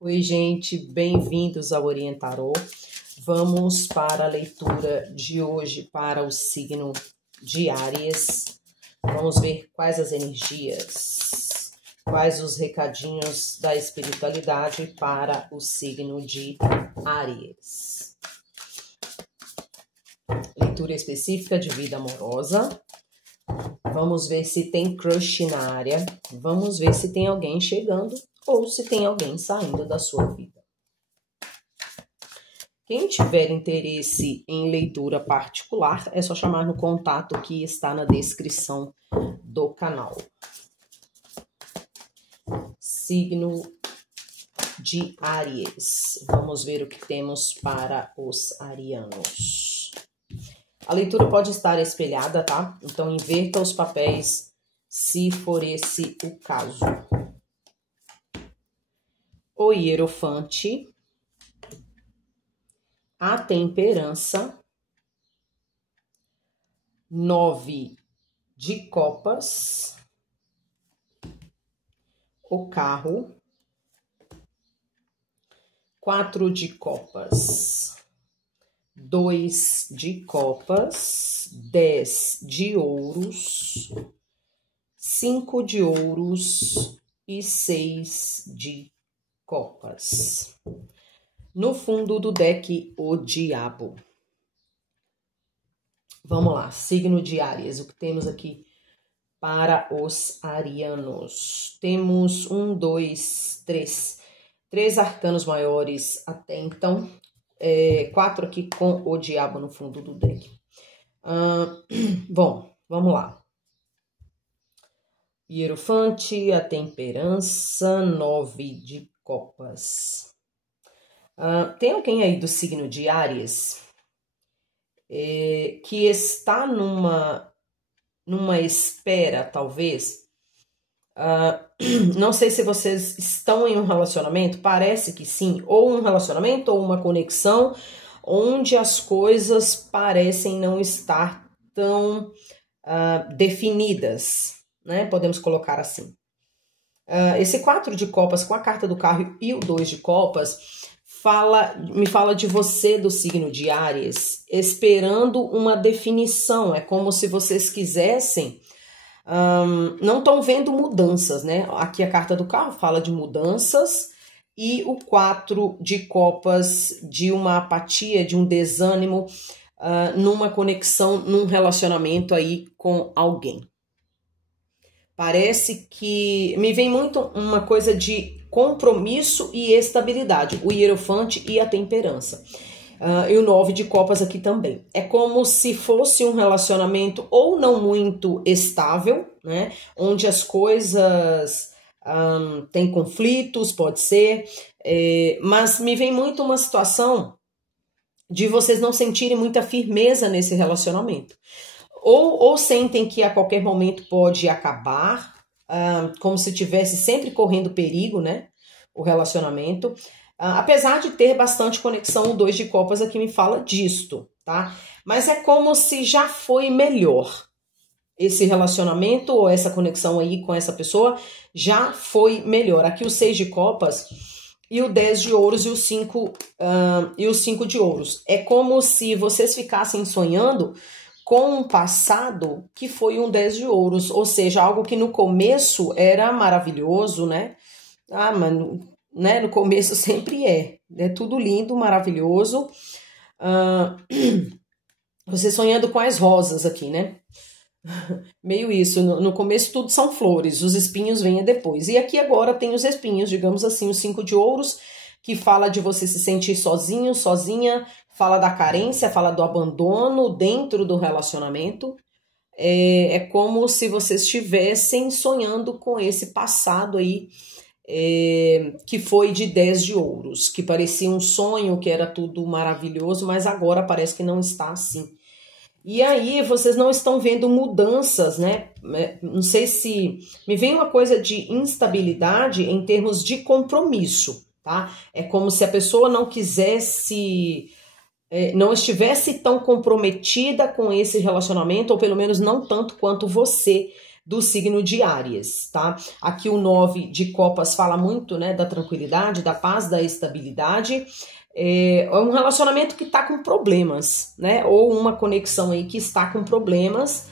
Oi, gente, bem-vindos ao Orientarô. Vamos para a leitura de hoje para o signo de Áries. Vamos ver quais as energias, quais os recadinhos da espiritualidade para o signo de Áries. Leitura específica de vida amorosa. Vamos ver se tem crush na área. Vamos ver se tem alguém chegando ou se tem alguém saindo da sua vida. Quem tiver interesse em leitura particular, é só chamar no contato que está na descrição do canal. Signo de Áries. Vamos ver o que temos para os arianos. A leitura pode estar espelhada, tá? Então, inverta os papéis se for esse o caso. O Hierofante, a Temperança, 9 de Copas, o Carro, 4 de Copas, 2 de Copas, 10 de Ouros, 5 de Ouros e 6 de Copas. No fundo do deck, o Diabo. Vamos lá, signo de Áries. O que temos aqui para os arianos? Temos 3 arcanos maiores até então. 4 aqui com o Diabo no fundo do deck. Bom, vamos lá. Hierofante, a Temperança, 9 de Copas. Tem alguém aí do signo de Áries que está numa espera, talvez. Não sei se vocês estão em um relacionamento, parece que sim, ou um relacionamento ou uma conexão, onde as coisas parecem não estar tão definidas, né? Podemos colocar assim. Esse 4 de Copas com a carta do Carro e o 2 de Copas me fala de você do signo de Áries, esperando uma definição. É como se vocês quisessem, não estão vendo mudanças, né? Aqui a carta do Carro fala de mudanças e o 4 de Copas de uma apatia, de um desânimo, numa conexão, num relacionamento aí com alguém. Parece que me vem muito uma coisa de compromisso e estabilidade, o Hierofante e a Temperança. E o 9 de Copas aqui também. É como se fosse um relacionamento ou não muito estável, né? Onde as coisas têm conflitos, pode ser. Mas me vem muito uma situação de vocês não sentirem muita firmeza nesse relacionamento. Ou sentem que a qualquer momento pode acabar, como se estivesse sempre correndo perigo, né? O relacionamento. Apesar de ter bastante conexão, o 2 de Copas aqui me fala disto, tá? Mas é como se já foi melhor. Esse relacionamento ou essa conexão aí com essa pessoa já foi melhor. Aqui o 6 de Copas e o 10 de Ouros e o 5 de Ouros. É como se vocês ficassem sonhando com um passado que foi um 10 de Ouros, ou seja, algo que no começo era maravilhoso, né? Mas né, no começo sempre é tudo lindo, maravilhoso. Você sonhando com as rosas aqui, né? Meio isso, no começo tudo são flores, os espinhos vêm depois. E aqui agora tem os espinhos, digamos assim, o 5 de Ouros, que fala de você se sentir sozinho, sozinha, fala da carência, fala do abandono dentro do relacionamento. É como se vocês estivessem sonhando com esse passado aí, que foi de 10 de Ouros, que parecia um sonho, que era tudo maravilhoso, mas agora parece que não está assim. E aí vocês não estão vendo mudanças, né? Não sei se... Me vem uma coisa de instabilidade em termos de compromisso, tá? É como se a pessoa não quisesse... não estivesse tão comprometida com esse relacionamento, ou pelo menos não tanto quanto você do signo de Áries, tá? Aqui o 9 de copas fala muito, né, da tranquilidade, da paz, da estabilidade. É um relacionamento que tá com problemas, né? Ou uma conexão aí que está com problemas.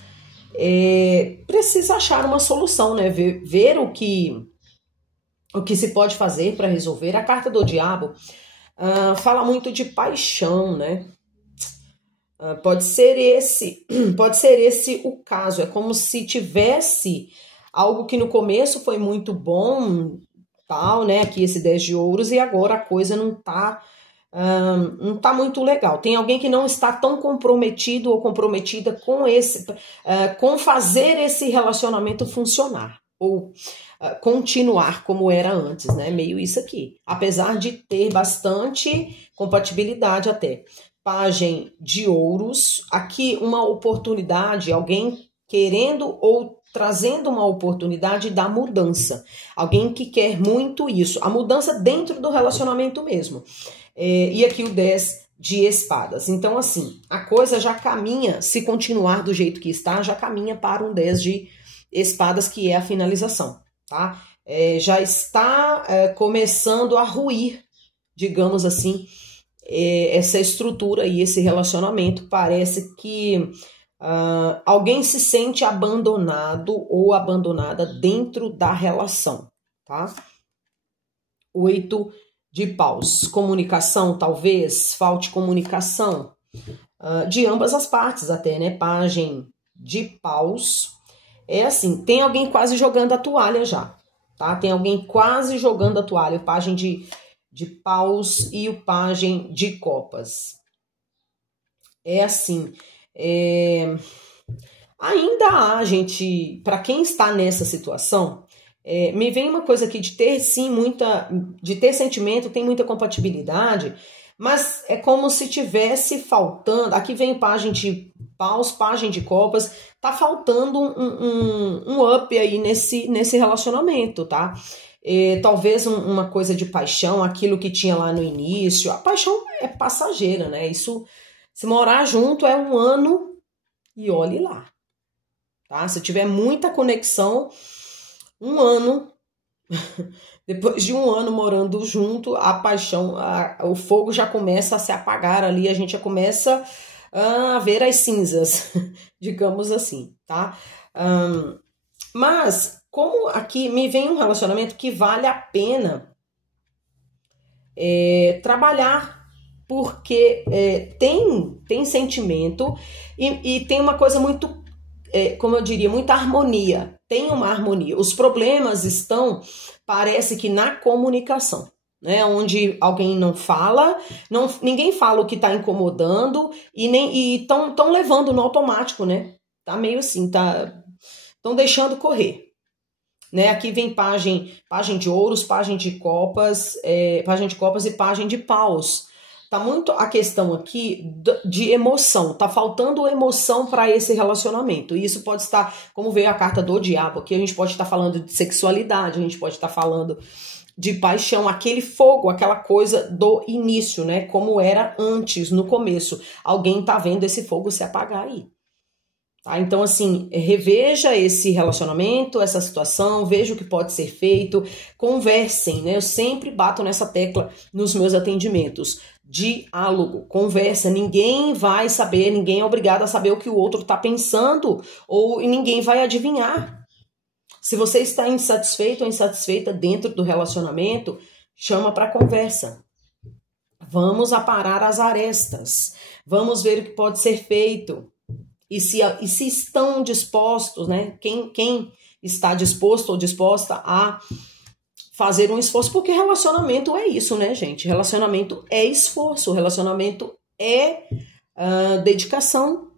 Precisa achar uma solução, né? Ver o que se pode fazer para resolver. A carta do diabo fala muito de paixão, né? Pode ser esse o caso. É como se tivesse algo que no começo foi muito bom, tal, né? Aqui esse 10 de ouros, e agora a coisa não tá muito legal. Tem alguém que não está tão comprometido ou comprometida com fazer esse relacionamento funcionar ou continuar como era antes, né? Meio isso aqui. Apesar de ter bastante compatibilidade até. Pagem de ouros, aqui uma oportunidade, alguém querendo ou trazendo uma oportunidade da mudança. Alguém que quer muito isso, a mudança dentro do relacionamento mesmo. E aqui o 10 de espadas. Então, assim, a coisa já caminha, se continuar do jeito que está, já caminha para um 10 de espadas, que é a finalização, tá? Já está começando a ruir, digamos assim, essa estrutura e esse relacionamento. Parece que alguém se sente abandonado ou abandonada dentro da relação, tá? 8 de paus, comunicação, talvez falte comunicação de ambas as partes até, né? Pagem de paus, assim, tem alguém quase jogando a toalha já, tá? Tem alguém quase jogando a toalha, o pagem de paus e o pagem de copas. Assim, ainda há, gente, para quem está nessa situação, me vem uma coisa aqui de ter sim de ter sentimento, tem muita compatibilidade, mas é como se tivesse faltando. Aqui vem pagem de paus, pagem de copas, tá faltando um up aí nesse relacionamento, tá? Talvez uma coisa de paixão, aquilo que tinha lá no início. A paixão é passageira, né? Isso, se morar junto é 1 ano e olhe lá, tá? Se tiver muita conexão, 1 ano, depois de 1 ano morando junto, a paixão, o fogo já começa a se apagar ali, a gente já começa a ver as cinzas, digamos assim, tá? Mas, como aqui me vem um relacionamento que vale a pena trabalhar, porque tem sentimento e tem uma coisa muito, como eu diria, muita harmonia. Tem uma harmonia. Os problemas estão, parece que na comunicação, né? Onde alguém não fala, ninguém fala o que está incomodando e estão levando no automático, né? Tá meio assim, estão deixando correr. Né? Aqui vem pagem de ouros, pagem de copas e pagem de paus. Tá muito a questão aqui de emoção, tá faltando emoção para esse relacionamento. E isso pode estar, como veio a carta do diabo aqui, a gente pode estar falando de sexualidade, a gente pode estar falando de paixão, aquele fogo, aquela coisa do início, né? Como era antes, no começo. Alguém tá vendo esse fogo se apagar aí. Tá? Então, assim, reveja esse relacionamento, essa situação, veja o que pode ser feito, conversem, né? Eu sempre bato nessa tecla nos meus atendimentos. Diálogo, conversa, ninguém vai saber, ninguém é obrigado a saber o que o outro está pensando, e ninguém vai adivinhar. Se você está insatisfeito ou insatisfeita dentro do relacionamento, chama para conversa. Vamos aparar as arestas, vamos ver o que pode ser feito. E se estão dispostos, né? Quem está disposto ou disposta a fazer um esforço, porque relacionamento é isso, né, gente? Relacionamento é esforço, relacionamento é dedicação.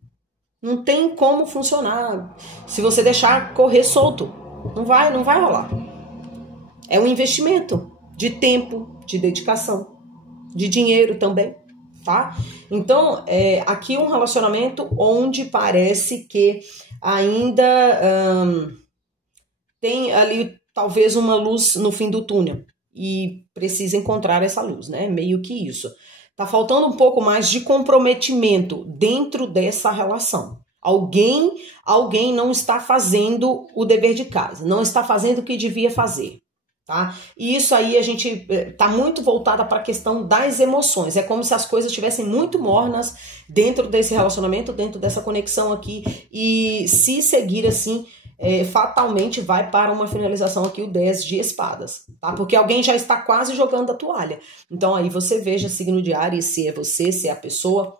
Não tem como funcionar se você deixar correr solto. Não vai rolar. É um investimento de tempo, de dedicação, de dinheiro também, tá? Então, aqui um relacionamento onde parece que ainda tem ali talvez uma luz no fim do túnel e precisa encontrar essa luz, né? Meio que isso. Tá faltando um pouco mais de comprometimento dentro dessa relação. Alguém não está fazendo o dever de casa, não está fazendo o que devia fazer, tá? E isso aí a gente tá muito voltada para a questão das emoções. É como se as coisas estivessem muito mornas dentro desse relacionamento, dentro dessa conexão aqui, e se seguir assim, fatalmente vai para uma finalização aqui o 10 de espadas, tá? Porque alguém já está quase jogando a toalha. Então aí você veja signo de Áries, se é você, se é a pessoa,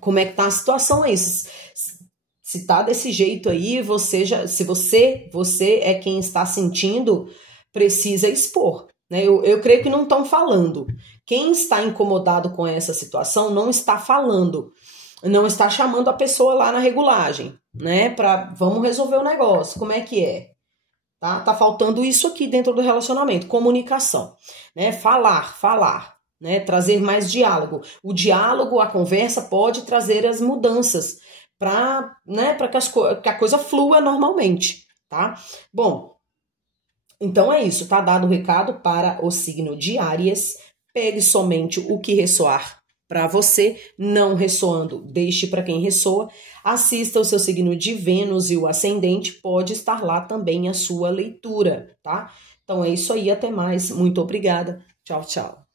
como é que tá a situação aí. Se tá desse jeito aí, se você é quem está sentindo, precisa expor, né? Eu creio que não estão falando. Quem está incomodado com essa situação não está falando, não está chamando a pessoa lá na regulagem, né? Vamos resolver o negócio. Como é que é? Tá faltando isso aqui dentro do relacionamento, comunicação, né? Falar, né? Trazer mais diálogo. O diálogo, a conversa pode trazer as mudanças para, né, para que a coisa flua normalmente, tá? Bom, então é isso, tá dado o recado para o signo de Áries. Pegue somente o que ressoar para você, não ressoando, deixe para quem ressoa. Assista o seu signo de Vênus e o ascendente, pode estar lá também a sua leitura, tá? Então é isso aí, até mais. Muito obrigada. Tchau, tchau.